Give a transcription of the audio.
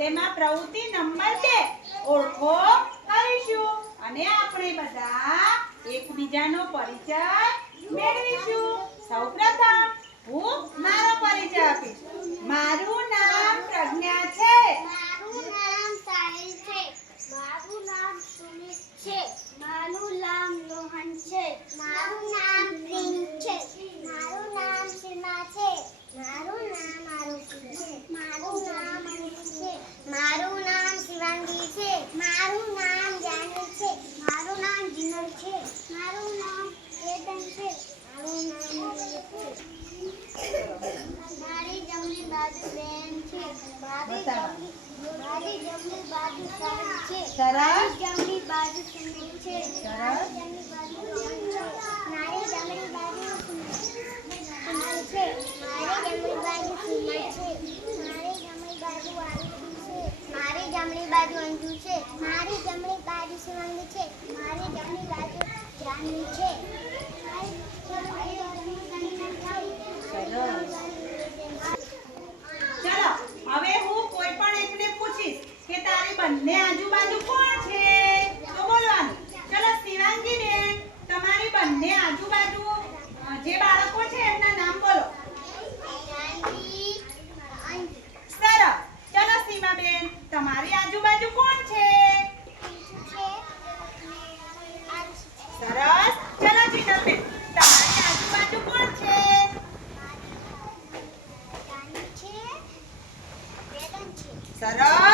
તેમાં પ્રવૃત્તિ નંબર 2 ઓળખો કરીશું અને આપણે બધા એકબીજાનો પરિચય મેળવીશું. સૌપ્રથમ હું મારો પરિચય આપીશ. મારું નામ પ્રજ્ઞા છે. મારું નામ સાહિલ છે. મારું નામ સુમિત છે. મારું નામ રોહન છે. મારું નામ પ્રિન્સ છે. મારું નામ સીમા છે. મારું નામ આરુષી છે. મારું નામ અનિલ છે. મારું નામ શિવાંગી છે. મારું નામ જાનવી છે. મારું નામ જીનલ છે. મારું નામ વેદન છે. મારું નામ મારી જમણી બાજુ બેન છે. મારી જમણી બાજુ સારી છે. સરસ. જમણી બાજુ સુમિત છે. સરસ. જમણી બાજુ રોહન છે. મારી જમણી બાજુ સુમિત છે. મારી જમણી બાજુ સીમા છે. મારી જમણી બાજુ આરુષી છે. મારી જમણી બાજુ અંજુ છે. મારી જમણી બાજુ શિવાંગી છે. મારી જમણી બાજુ જાનવી છે. ચલો હવે હું કોઈ પણ એકને પૂછીશ કે તારી બંને આજુબાજુ કોણ છે તો બોલવાનું. ચલો શિવાંગી બેન, તમારી બંને આજુબાજુ જે બાળકો છે એમના નામ બોલો. સરસ. ચલો સીમા બેન, તમારી આજુબાજુ કોણ છે? સરસ. ચલો જીનલ બેન, તમારી આજુબાજુ કોણ છે? સરસ.